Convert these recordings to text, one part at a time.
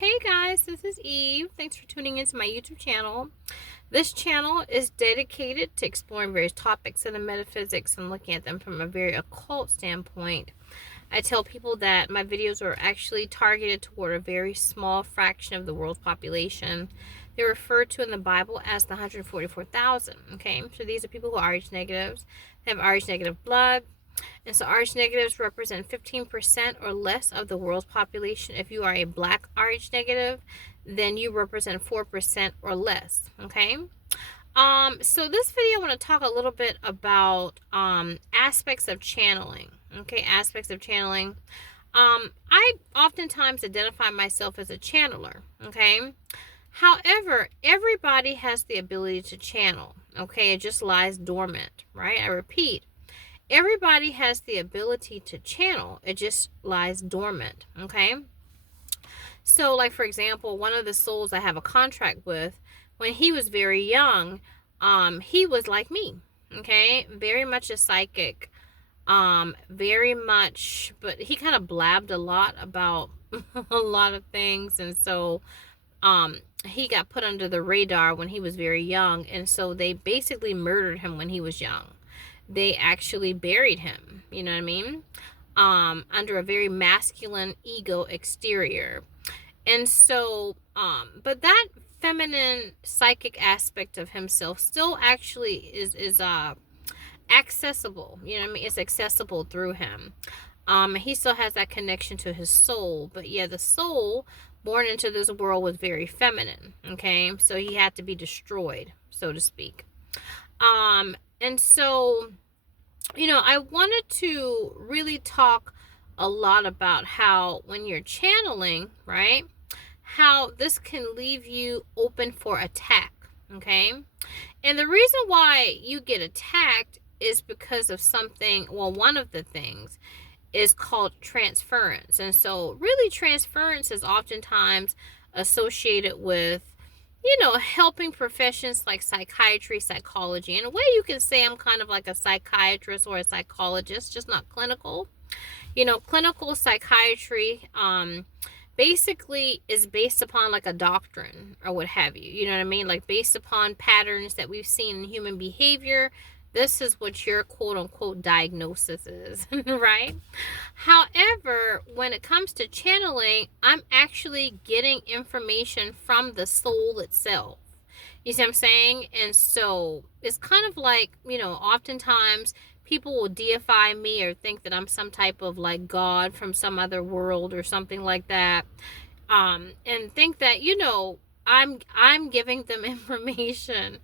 Hey guys, this is Eve. Thanks for tuning into my YouTube channel. This channel is dedicated to exploring various topics in the metaphysics and looking at them from a very occult standpoint. I tell people that my videos are actually targeted toward a very small fraction of the world's population. They're referred to in the Bible as the 144,000. Okay, so these are people who are Rh negatives. They have Rh negative blood. And so Rh negatives represent 15% or less of the world's population. If you are a black Rh negative, then you represent 4% or less. Okay. So this video, I want to talk a little bit about aspects of channeling. Okay, aspects of channeling. I oftentimes identify myself as a channeler. Okay. However, everybody has the ability to channel. Okay, it just lies dormant, right? I repeat, everybody has the ability to channel. It just lies dormant. Okay. So, like, for example, one of the souls I have a contract with, when he was very young, he was like me. Okay. Very much a psychic. Very much, but he kind of blabbed a lot about a lot of things. And so, he got put under the radar when he was very young. And so they basically murdered him when he was young. They actually buried him, you know what I mean? Under a very masculine ego exterior. And so, but that feminine psychic aspect of himself still actually is accessible, you know what I mean? It's accessible through him. He still has that connection to his soul, but yeah, the soul born into this world was very feminine, okay? So he had to be destroyed, so to speak. And so, I wanted to really talk a lot about how when you're channeling, right, how this can leave you open for attack, okay? And the reason why you get attacked is because of something, well, one of the things is called transference. And so really transference is oftentimes associated with helping professions like psychiatry, psychology. In a way, you can say I'm kind of like a psychiatrist or a psychologist, just not clinical. Clinical psychiatry basically is based upon like a doctrine or what have you. You know what I mean? Like based upon patterns that we've seen in human behavior. This is what your quote unquote diagnosis is, right? However, when it comes to channeling, I'm actually getting information from the soul itself. You see what I'm saying? And so it's kind of like, oftentimes people will deify me or think that I'm some type of like God from some other world or something like that. And think that, I'm giving them information.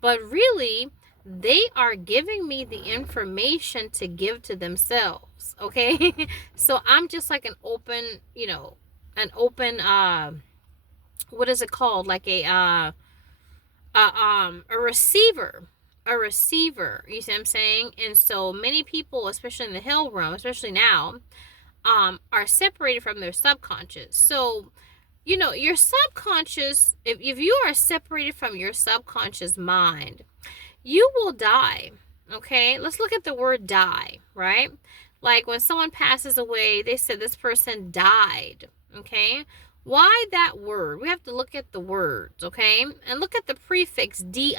But really, they are giving me the information to give to themselves. Okay. So I'm just like an open, what is it called? Like a receiver. A receiver. You see what I'm saying? And so many people, especially in the hell realm, especially now, are separated from their subconscious. So, your subconscious, if you are separated from your subconscious mind, you will die. Okay, let's look at the word die, right? Like when someone passes away, they said this person died. Okay, why that word? We have to look at the words, okay, and look at the prefix di.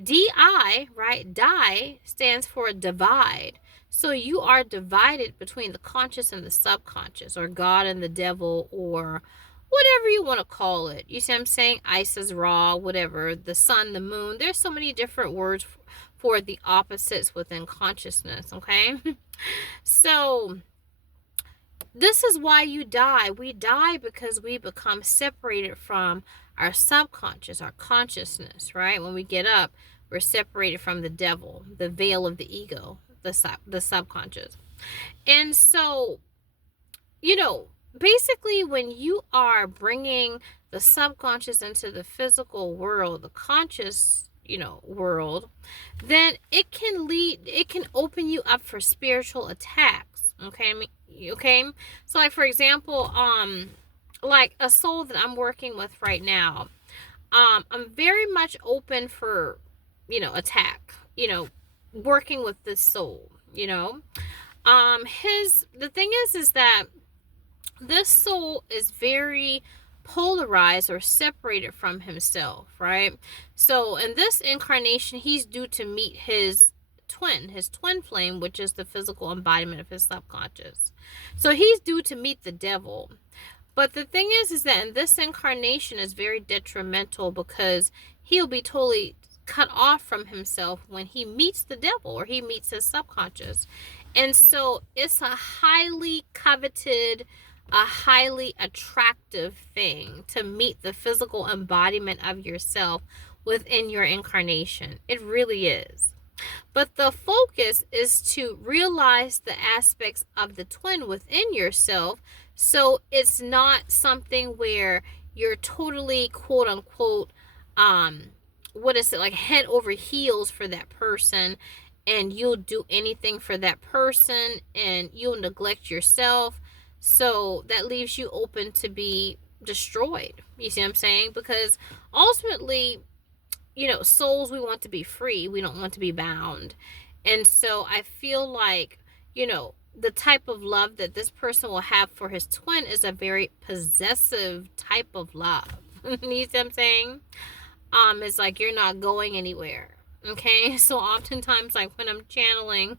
Di, right? Die stands for divide. So you are divided between the conscious and the subconscious, or God and the devil, or whatever you want to call it. You see what I'm saying? Isis, Ra, whatever, the sun, the moon. There's so many different words for the opposites within consciousness, okay? So this is why you die. We die because we become separated from our subconscious, our consciousness, right? When we get up, we're separated from the devil, the veil of the ego, the subconscious. And so, basically when you are bringing the subconscious into the physical world, the conscious, world, then it can open you up for spiritual attacks. Okay. Okay. So like, for example, like a soul that I'm working with right now, I'm very much open for, attack, working with this soul, the thing is that this soul is very polarized or separated from himself, right? So in this incarnation, he's due to meet his twin flame, which is the physical embodiment of his subconscious. So he's due to meet the devil. But the thing is that in this incarnation is very detrimental because he'll be totally cut off from himself when he meets the devil or he meets his subconscious. And so it's a highly coveted, a highly attractive thing to meet the physical embodiment of yourself within your incarnation. It really is. But the focus is to realize the aspects of the twin within yourself, so it's not something where you're totally, quote unquote, what is it, like head over heels for that person, and you'll do anything for that person and you'll neglect yourself. So that leaves you open to be destroyed. You see what I'm saying? Because ultimately, souls, we want to be free. We don't want to be bound. And so I feel like, the type of love that this person will have for his twin is a very possessive type of love. You see what I'm saying? It's like you're not going anywhere. Okay, so oftentimes, like when I'm channeling,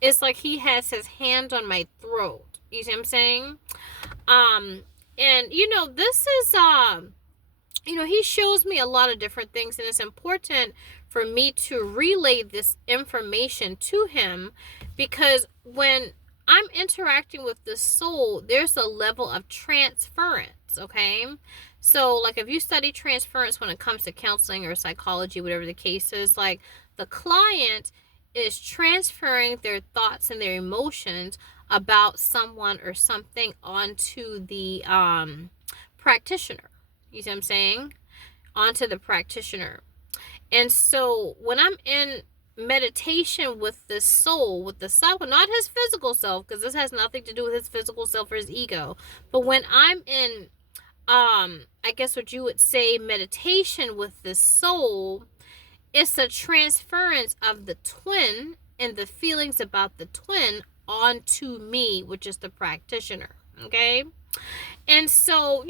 it's like he has his hand on my throat. You see what I'm saying? And this is he shows me a lot of different things, and it's important for me to relay this information to him, because when I'm interacting with the soul, there's a level of transference, okay? So, like, if you study transference when it comes to counseling or psychology, whatever the case is, like, the client is transferring their thoughts and their emotions about someone or something onto the practitioner. You see what I'm saying? Onto the practitioner. And so when I'm in meditation with the soul, with the self, not his physical self, because this has nothing to do with his physical self or his ego, but when I'm in I guess what you would say meditation with the soul, it's a transference of the twin and the feelings about the twin onto me, which is the practitioner. Okay? And so,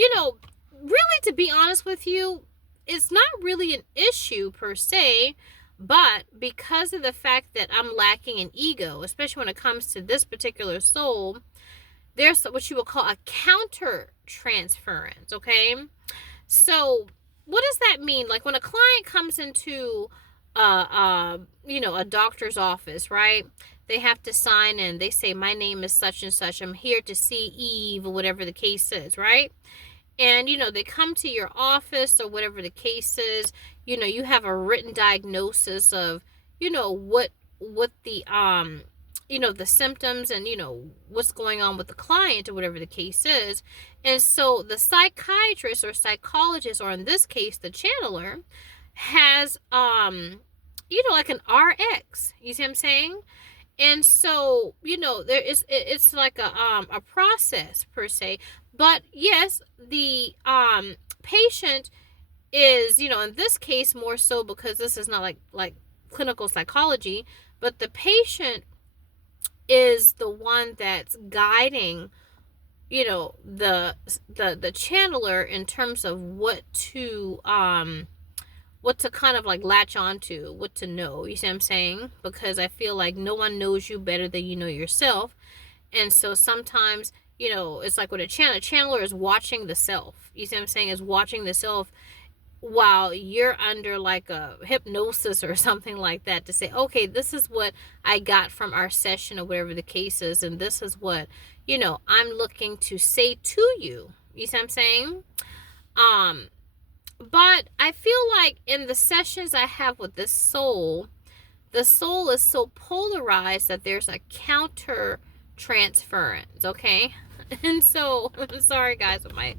really, to be honest with you, it's not really an issue per se, but because of the fact that I'm lacking in ego, especially when it comes to this particular soul, there's what you would call a counter transference, okay? So what does that mean? Like when a client comes into a doctor's office, right? They have to sign in. They say, my name is such and such. I'm here to see Eve, or whatever the case is, right? And, they come to your office or whatever the case is, you have a written diagnosis of, what the, the symptoms and, what's going on with the client or whatever the case is. And so the psychiatrist or psychologist, or in this case, the channeler, has, like an RX. You see what I'm saying? And so, it's like a process per se. But yes, the patient is, in this case more so because this is not like clinical psychology, but the patient is the one that's guiding, the channeler in terms of what to kind of like latch onto, what to know. You see what I'm saying? Because I feel like no one knows you better than you know yourself. And so sometimes, it's like with a channeler is watching the self. You see what I'm saying? Is watching the self while you're under like a hypnosis or something like that, to say, okay, this is what I got from our session or whatever the case is, and this is what, I'm looking to say to you. You see what I'm saying? But I feel like in the sessions I have with this soul, the soul is so polarized that there's a counter transference, okay? And so I'm sorry guys, but my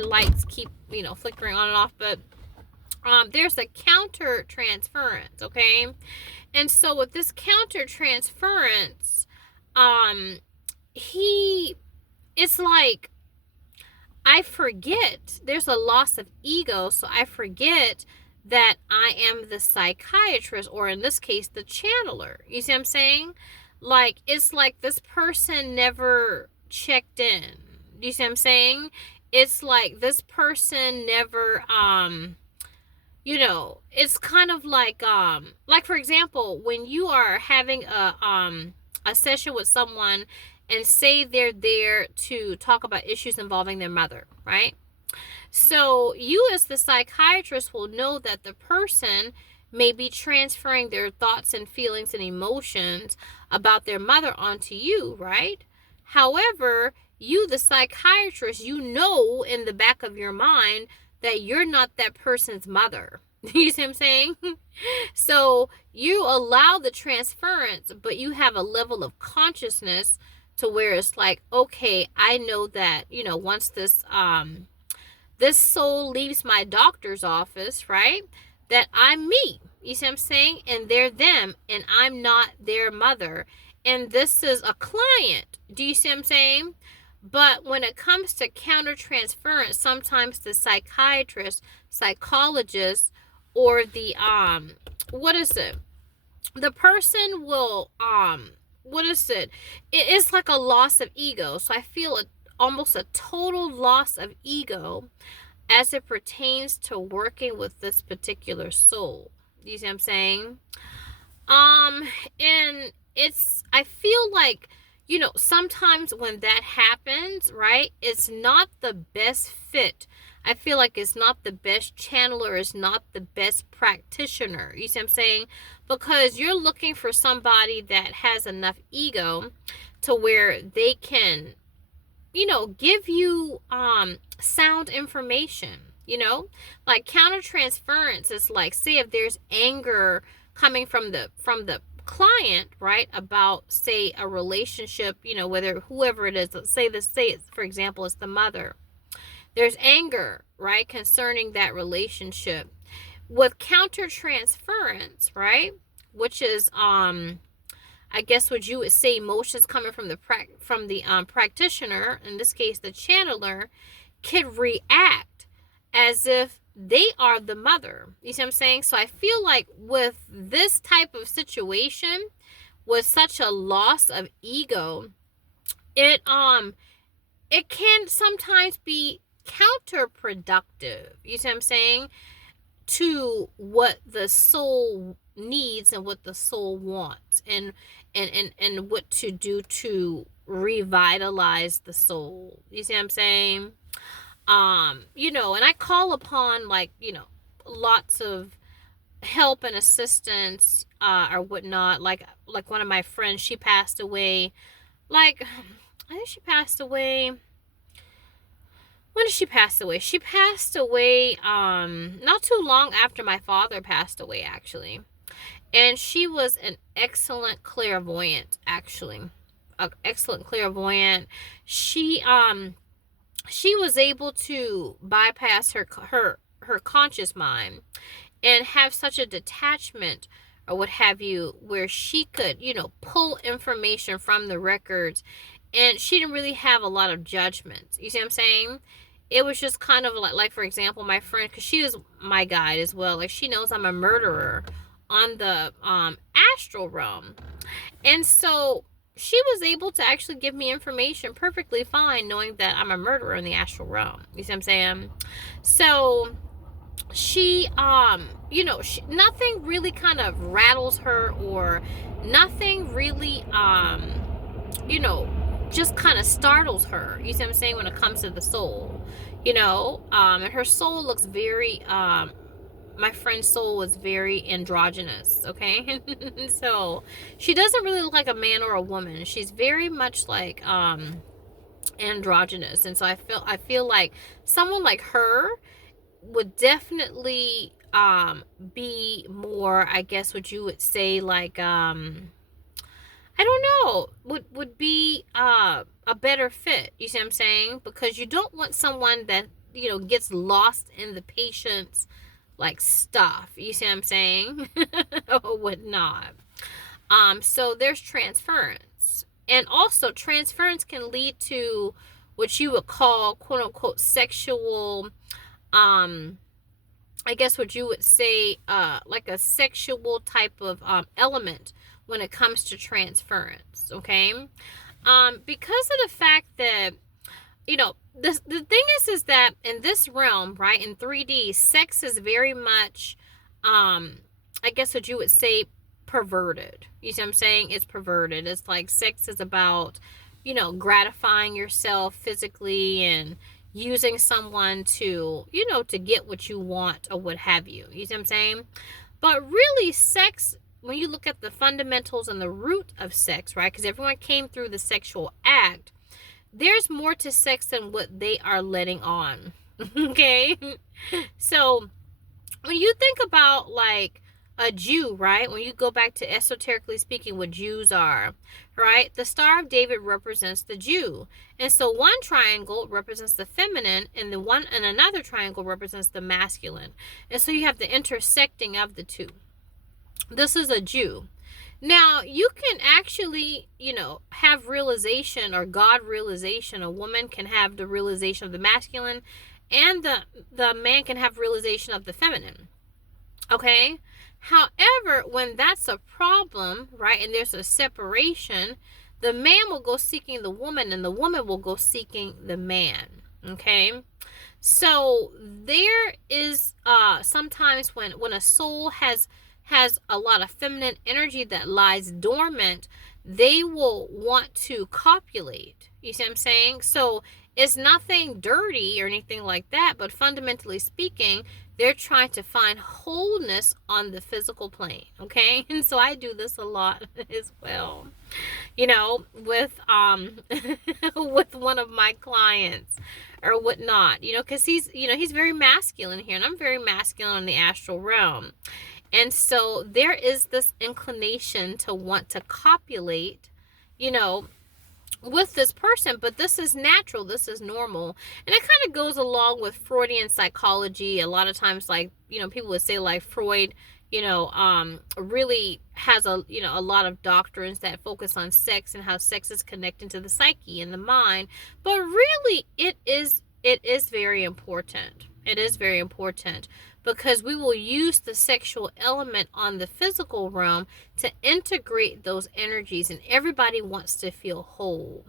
lights keep, flickering on and off, but there's a counter transference, okay? And so with this counter transference, it's like I forget, there's a loss of ego, so I forget that I am the psychiatrist, or in this case, the channeler. You see what I'm saying? Like, it's like this person never checked in. Do you see what I'm saying? It's like this person never it's kind of like for example, when you are having a session with someone and say they're there to talk about issues involving their mother, right? So you as the psychiatrist will know that the person may be transferring their thoughts and feelings and emotions about their mother onto you, right? However, you, the psychiatrist, you know in the back of your mind that you're not that person's mother. You see what I'm saying? So you allow the transference, but you have a level of consciousness to where it's like, okay, I know that, once this soul leaves my doctor's office, right? That I'm me. You see what I'm saying? And they're them, and I'm not their mother. And this is a client. Do you see what I'm saying? But when it comes to countertransference, sometimes the psychiatrist, psychologist, or the what is it? The person will what is it? It is like a loss of ego. So I feel almost a total loss of ego as it pertains to working with this particular soul. You see what I'm saying? And I feel like, sometimes when that happens, right, it's not the best fit. I feel like it's not the best channeler, it's not the best practitioner. You see what I'm saying? Because you're looking for somebody that has enough ego to where they can, give you sound information. Like countertransference is like, say if there's anger coming from the client, right, about say a relationship, whether whoever it is, let's say for example it's the mother. There's anger, right, concerning that relationship. With countertransference, right, which is I guess what you would say emotions coming from the practitioner, in this case the channeler, could react as if they are the mother. You see what I'm saying? So I feel like with this type of situation, with such a loss of ego, it can sometimes be counterproductive. You see what I'm saying? To what the soul needs and what the soul wants, and what to do to revitalize the soul. You see what I'm saying? And I call upon lots of help and assistance or whatnot. Like one of my friends, she passed away. I think she passed away. When did she pass away? She passed away not too long after my father passed away, actually. And she was an excellent clairvoyant, actually. An excellent clairvoyant. She was able to bypass her conscious mind and have such a detachment or what have you, where she could, pull information from the records, and she didn't really have a lot of judgment. You see what I'm saying? It was just kind of like for example, my friend, because she was my guide as well, like she knows I'm a murderer on the astral realm. And so she was able to actually give me information perfectly fine, knowing that I'm a murderer in the astral realm. You see what I'm saying? So she nothing really kind of rattles her, or nothing really just kind of startles her. You see what I'm saying? When it comes to the soul, and her soul looks very my friend's soul was very androgynous, okay? So she doesn't really look like a man or a woman. She's very much like androgynous. And so I feel like someone like her would definitely be more, I guess what you would say, like I don't know, would be a better fit. You see what I'm saying? Because you don't want someone that gets lost in the patient's like stuff. You see what I'm saying? Or whatnot. So there's transference. And also transference can lead to what you would call quote unquote sexual, I guess what you would say, like a sexual type of element when it comes to transference, okay? Because of the fact that, the thing is that in this realm, right, in 3D, sex is very much, I guess what you would say, perverted. You see what I'm saying? It's perverted. It's like sex is about, gratifying yourself physically and using someone to, to get what you want or what have you. You see what I'm saying? But really, sex, when you look at the fundamentals and the root of sex, right? Because everyone came through the sexual act, there's more to sex than what they are letting on. Okay? So, when you think about like a Jew, right? When you go back to esoterically speaking, what Jews are, right? The Star of David represents the Jew. And so one triangle represents the feminine and another triangle represents the masculine. And so you have the intersecting of the two. This is a Jew. Now, you can actually, have realization or God realization. A woman can have the realization of the masculine, and the man can have realization of the feminine. Okay? However, when that's a problem, right, and there's a separation, the man will go seeking the woman and the woman will go seeking the man. Okay? So there is sometimes when a soul has a lot of feminine energy that lies dormant, they will want to copulate. You see what I'm saying? So it's nothing dirty or anything like that, but fundamentally speaking, they're trying to find wholeness on the physical plane. Okay? And so I do this a lot as well. With with one of my clients or whatnot, because he's very masculine here, and I'm very masculine in the astral realm. And so there is this inclination to want to copulate, with this person, but this is natural, this is normal. And it kind of goes along with Freudian psychology. A lot of times, like, people would say like Freud, really has a lot of doctrines that focus on sex and how sex is connected to the psyche and the mind. But really, it is very important. It is very important because we will use the sexual element on the physical realm to integrate those energies, and everybody wants to feel whole.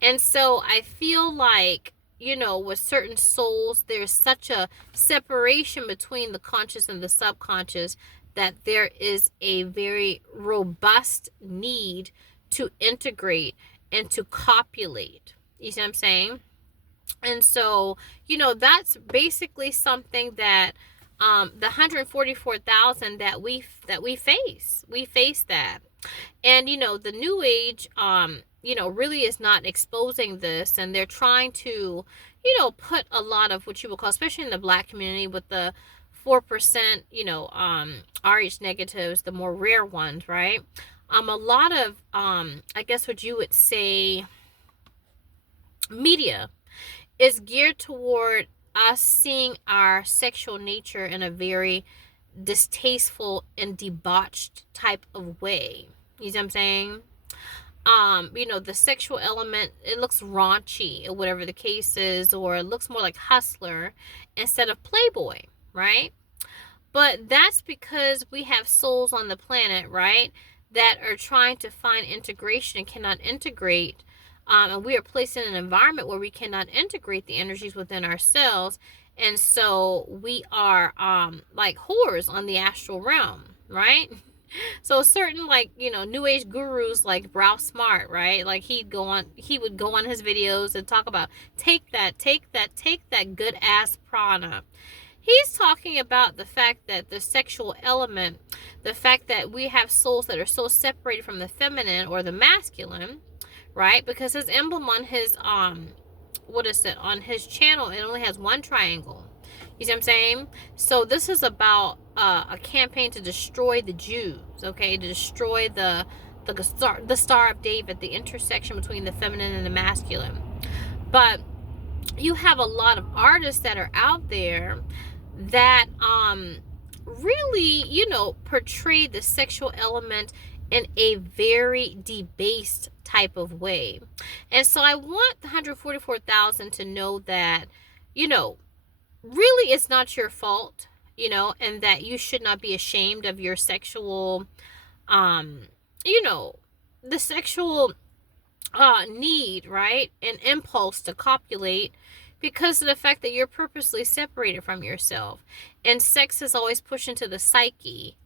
And so I feel like, with certain souls, there's such a separation between the conscious and the subconscious that there is a very robust need to integrate and to copulate. You see what I'm saying? And so, that's basically something that the 144,000 that we face that. And the new age really is not exposing this, and they're trying to put a lot of what you would call, especially in the Black community, with the 4%, RH negatives, the more rare ones, right? A lot of I guess what you would say, media is geared toward us seeing our sexual nature in a very distasteful and debauched type of way. You see what I'm saying? The sexual element, it looks raunchy or whatever the case is, or it looks more like hustler instead of playboy, right? But that's because we have souls on the planet, right, that are trying to find integration and cannot integrate. And we are placed in an environment where we cannot integrate the energies within ourselves. And so we are like whores on the astral realm, right? So certain, like, new age gurus like Brow Smart, right? Like he would go on his videos and talk about take that good ass prana. He's talking about the fact that the sexual element, the fact that we have souls that are so separated from the feminine or the masculine, right? Because his emblem on his on his channel, it only has one triangle. You see what I'm saying? So this is about a campaign to destroy the Jews, okay? To destroy the Star of David, the intersection between the feminine and the masculine. But you have a lot of artists that are out there that really, portray the sexual element in a very debased type of way. And so I want the 144,000 to know that, really it's not your fault, and that you should not be ashamed of your sexual, the sexual need, right, an impulse to copulate because of the fact that you're purposely separated from yourself. And sex is always pushed into the psyche.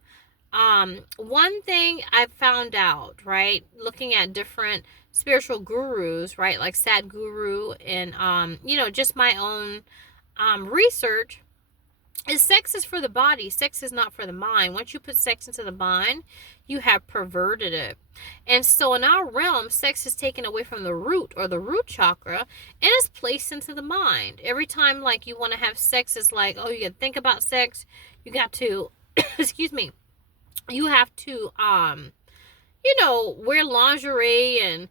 One thing I've found out, right, looking at different spiritual gurus, right, like Sadhguru and, just my own research, is sex is for the body. Sex is not for the mind. Once you put sex into the mind, you have perverted it. And so in our realm, sex is taken away from the root or the root chakra and is placed into the mind. Every time like you want to have sex, it's like, oh, you got to think about sex. You got to, excuse me, you have to wear lingerie and,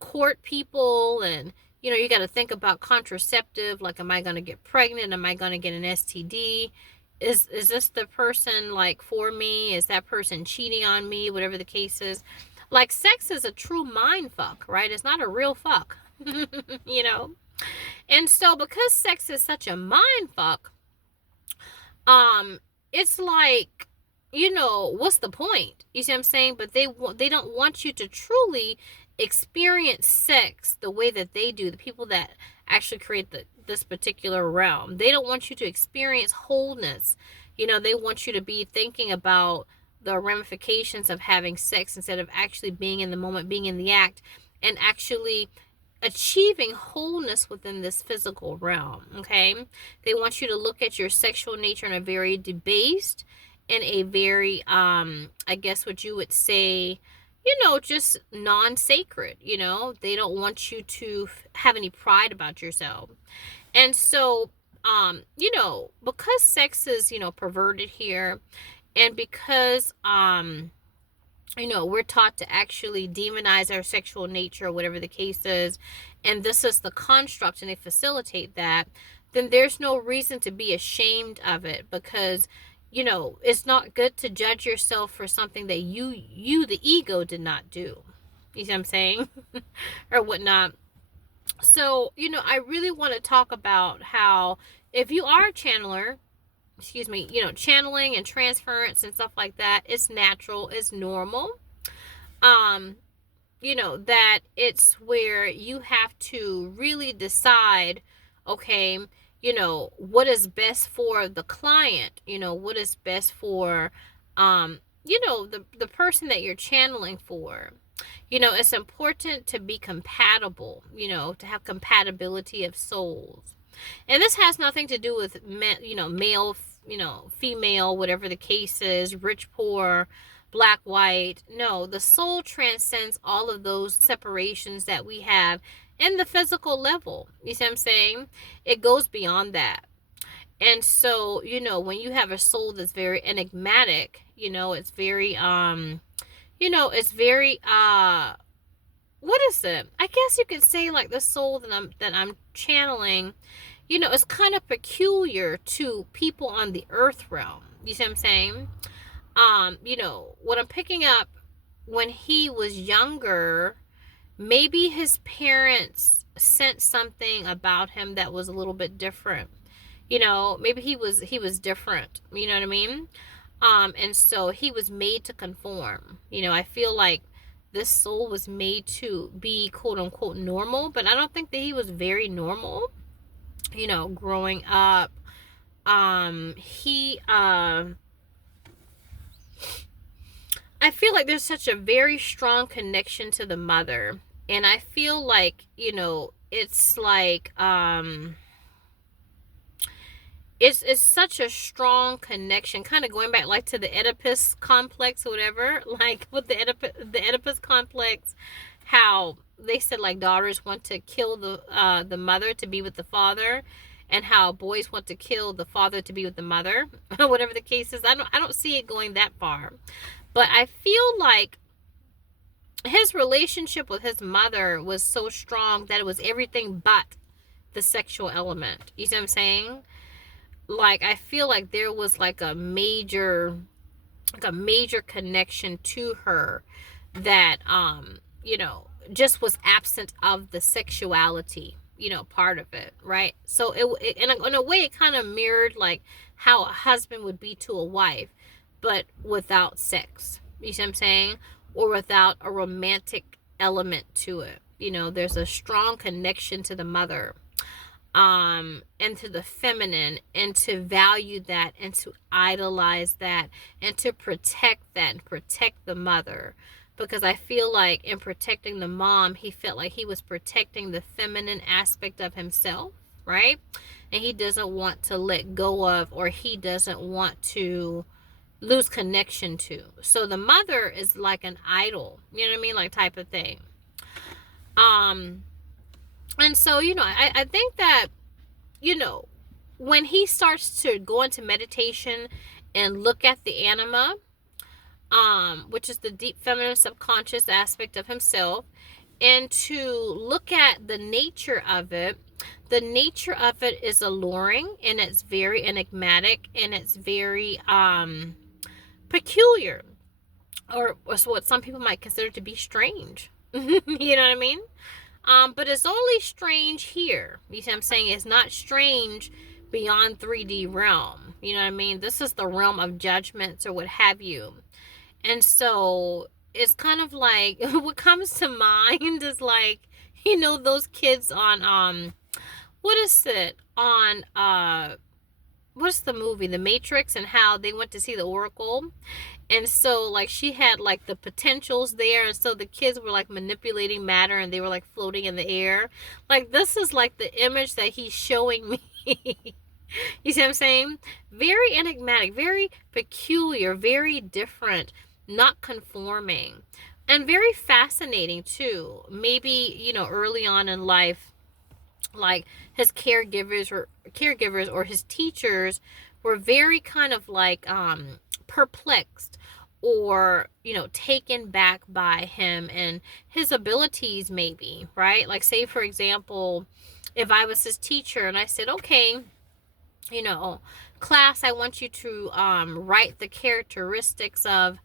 court people, and, you got to think about contraceptive, like, am I going to get pregnant? Am I going to get an STD? Is this the person, like, for me? Is that person cheating on me? Whatever the case is. Like, sex is a true mind fuck, right? It's not a real fuck, you know? And so because sex is such a mind fuck, it's like, what's the point? You see what I'm saying? But they don't want you to truly experience sex the way that they do. The people that actually create this particular realm, they don't want you to experience wholeness. They want you to be thinking about the ramifications of having sex instead of actually being in the moment, being in the act, and actually achieving wholeness within this physical realm. Okay, they want you to look at your sexual nature in a very debased, in a very I guess what you would say, just non-sacred. They don't want you to have any pride about yourself. And so because sex is perverted here, and because we're taught to actually demonize our sexual nature, whatever the case is, and this is the construct and they facilitate that, then there's no reason to be ashamed of it, because it's not good to judge yourself for something that you the ego did not do. You see what I'm saying? Or whatnot. So I really want to talk about how, if you are a channeler, channeling and transference and stuff like that, it's natural, it's normal. That it's where you have to really decide, okay, what is best for the client, what is best for, the person that you're channeling for. It's important to be compatible, to have compatibility of souls. And this has nothing to do with, male, female, whatever the case is, rich, poor, black, white. No, the soul transcends all of those separations that we have in the physical level. You see what I'm saying? It goes beyond that. And so, when you have a soul that's very enigmatic, it's very, it's very, what is it? I guess you could say, like, the soul that I'm channeling, it's kind of peculiar to people on the earth realm. You see what I'm saying? What I'm picking up, when he was younger, maybe his parents sensed something about him that was a little bit different. Maybe he was different. You know what I mean? And so he was made to conform. I feel like this soul was made to be quote unquote normal, but I don't think that he was very normal. Growing up, I feel like there's such a very strong connection to the mother. And I feel like, it's like, it's such a strong connection, kind of going back like to the Oedipus complex or whatever, like with the Oedipus complex, how they said like daughters want to kill the mother to be with the father, and how boys want to kill the father to be with the mother, whatever the case is. I don't see it going that far, but I feel like his relationship with his mother was so strong that it was everything but the sexual element. You see what I'm saying? Like, I feel like there was like a major connection to her that just was absent of the sexuality, part of it, right? So it in a way it kind of mirrored like how a husband would be to a wife, but without sex. You see what I'm saying? Or without a romantic element to it. You know, there's a strong connection to the mother, and to the feminine, and to value that, and to idolize that, and to protect that, and protect the mother. Because I feel like in protecting the mom, he felt like he was protecting the feminine aspect of himself, right? And he doesn't want to let go of, or he doesn't want to lose connection to. So the mother is like an idol, you know what I mean? Like, type of thing. And so, you know, I think that, you know, when he starts to go into meditation and look at the anima, which is the deep feminine subconscious aspect of himself, and to look at the nature of it, the nature of it is alluring, and it's very enigmatic, and it's very peculiar, or what some people might consider to be strange. You know what I mean? But it's only strange here. You see what I'm saying? It's not strange beyond 3D realm. You know what I mean? This is the realm of judgments or what have you. And so it's kind of like, what comes to mind is like, you know, those kids on what is it? On what's the movie? The Matrix, and how they went to see the Oracle. And so, like, she had, like, the potentials there. And so the kids were, like, manipulating matter, and they were, like, floating in the air. Like, this is, like, the image that he's showing me. You see what I'm saying? Very enigmatic, very peculiar, very different, not conforming. And very fascinating, too. Maybe, you know, early on in life, like, his caregivers or his teachers were very kind of like perplexed, or, you know, taken back by him and his abilities, maybe, right? Like, say for example, if I was his teacher and I said, okay, you know, class, I want you to write the characteristics of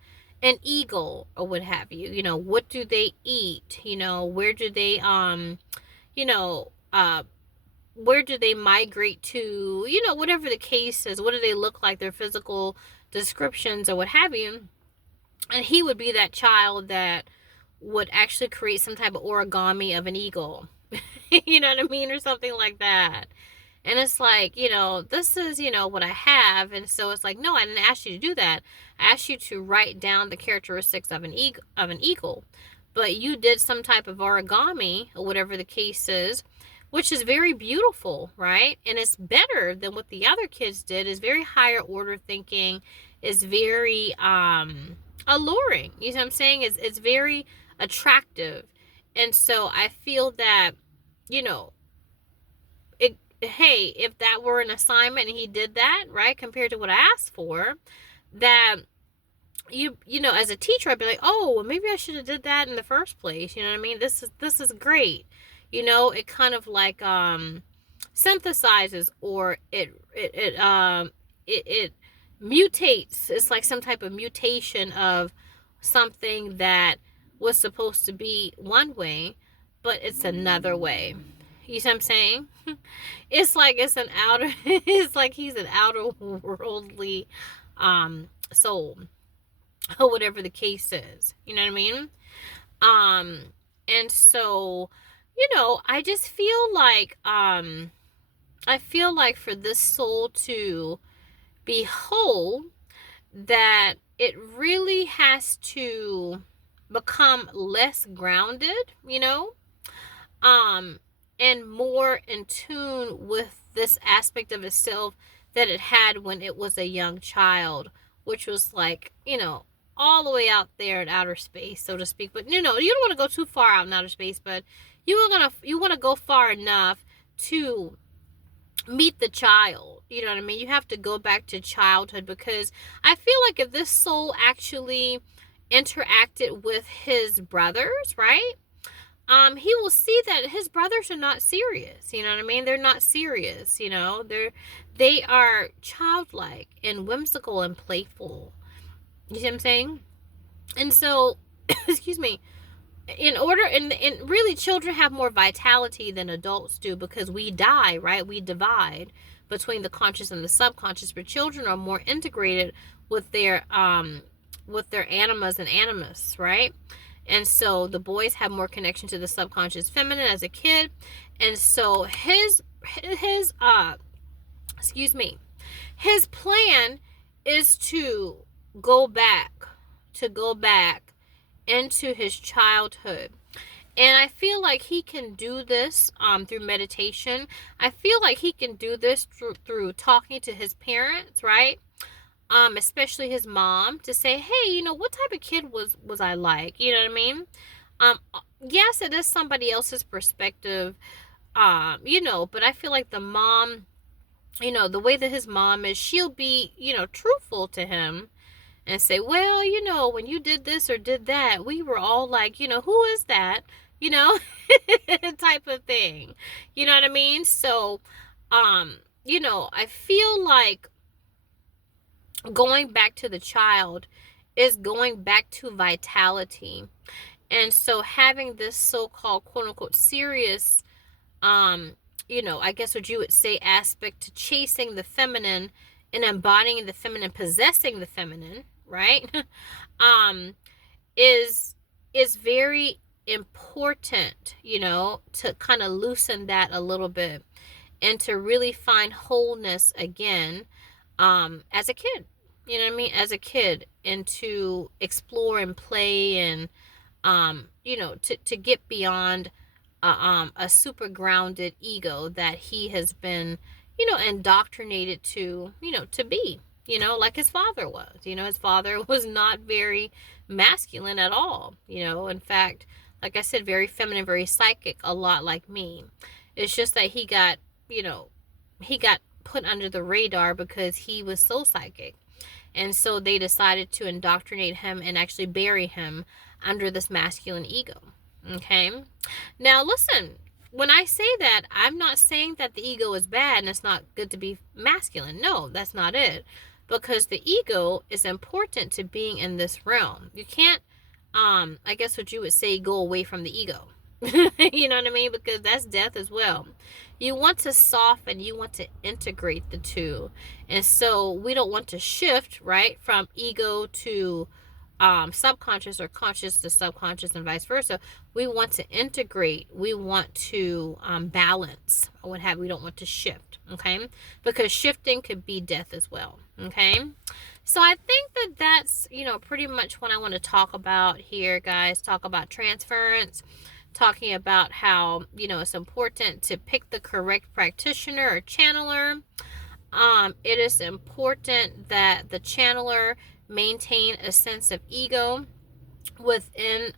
an eagle, or what have you. You know, what do they eat? You know, where do they you know, where do they migrate to? You know, whatever the case is, what do they look like, their physical descriptions or what have you. And he would be that child that would actually create some type of origami of an eagle. You know what I mean? Or something like that. And it's like, you know, this is, you know, what I have. And so it's like, no, I didn't ask you to do that. I asked you to write down the characteristics of an eagle. But you did some type of origami, or whatever the case is, which is very beautiful, right? And it's better than what the other kids did. It's very higher order thinking. It's very alluring. You know what I'm saying? It's very attractive. And so I feel that, you know, hey, if that were an assignment and he did that, right, compared to what I asked for, that you know, as a teacher, I'd be like, oh, well, maybe I should have did that in the first place. You know what I mean? This is great. You know, it kind of like synthesizes, or it mutates. It's like some type of mutation of something that was supposed to be one way, but it's another way. You see what I'm saying? It's like it's an outer it's like he's an outer worldly soul, or whatever the case is. You know what I mean? And so, you know, I just feel like for this soul to be whole, that it really has to become less grounded, you know, and more in tune with this aspect of itself that it had when it was a young child, which was like, you know, all the way out there in outer space, so to speak. But, you know, you don't want to go too far out in outer space, but you want to go far enough to meet the child. You know what I mean? You have to go back to childhood, because I feel like if this soul actually interacted with his brothers, right? He will see that his brothers are not serious. You know what I mean? They're not serious, you know. They are childlike and whimsical and playful. You see what I'm saying? And so, excuse me, and really, children have more vitality than adults do, because we die, right? We divide between the conscious and the subconscious, but children are more integrated with their animas and animus, right? And so the boys have more connection to the subconscious feminine as a kid. And so his excuse me, his plan is to go back into his childhood. And I feel like he can do this through meditation. I feel like he can do this through talking to his parents, right? Especially his mom, to say, hey, you know, what type of kid was I like? You know what I mean? Yes, it is somebody else's perspective, you know, but I feel like the mom, you know, the way that his mom is, she'll be, you know, truthful to him and say, well, you know, when you did this or did that, we were all like, you know, who is that? You know, type of thing. You know what I mean? So, you know, I feel like going back to the child is going back to vitality. And so having this so-called quote unquote serious, you know, I guess what you would say aspect to chasing the feminine and embodying the feminine, possessing the feminine, right? is very important, you know, to kind of loosen that a little bit and to really find wholeness again, as a kid, you know what I mean, as a kid, and to explore and play and, you know, to get beyond a super grounded ego that he has been, you know, indoctrinated to, you know, to be, you know, like his father was. You know, his father was not very masculine at all, you know. In fact, like I said, very feminine, very psychic, a lot like me. It's just that he got, you know, he got put under the radar because he was so psychic. And so they decided to indoctrinate him and actually bury him under this masculine ego. Okay? Now, listen, when I say that, I'm not saying that the ego is bad and it's not good to be masculine. No, that's not it. Because the ego is important to being in this realm. You can't, I guess what you would say, go away from the ego. You know what I mean? Because that's death as well. You want to soften, you want to integrate the two. And so we don't want to shift, right, from ego to subconscious or conscious to subconscious and vice versa. We want to integrate. We want to balance or what have we. Don't want to shift, okay? Because shifting could be death as well, okay? So I think that that's, you know, pretty much what I want to talk about here, guys. Talk about transference. Talking about how, you know, it's important to pick the correct practitioner or channeler. It is important that the channeler maintain a sense of ego within,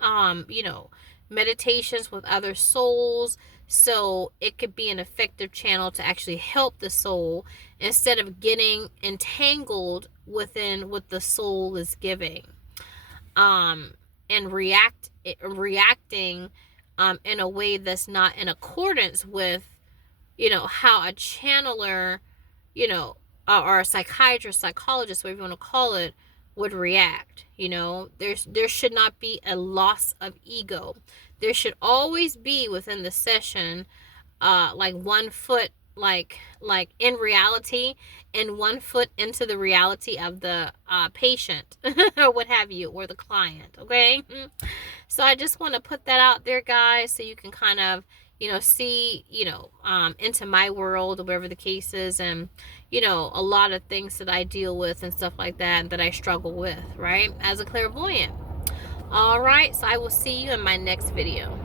you know, meditations with other souls, so it could be an effective channel to actually help the soul instead of getting entangled within what the soul is giving, and reacting in a way that's not in accordance with, you know, how a channeler, you know, or a psychiatrist, psychologist, whatever you want to call it, would react. You know, there should not be a loss of ego. There should always be within the session, like one foot, like in reality, and one foot into the reality of the patient, or what have you, or the client. Okay, so I just want to put that out there, guys, so you can kind of, you know, see, you know, into my world, or whatever the case is, and, you know, a lot of things that I deal with and stuff like that, and that I struggle with, right, as a clairvoyant. All right, so I will see you in my next video.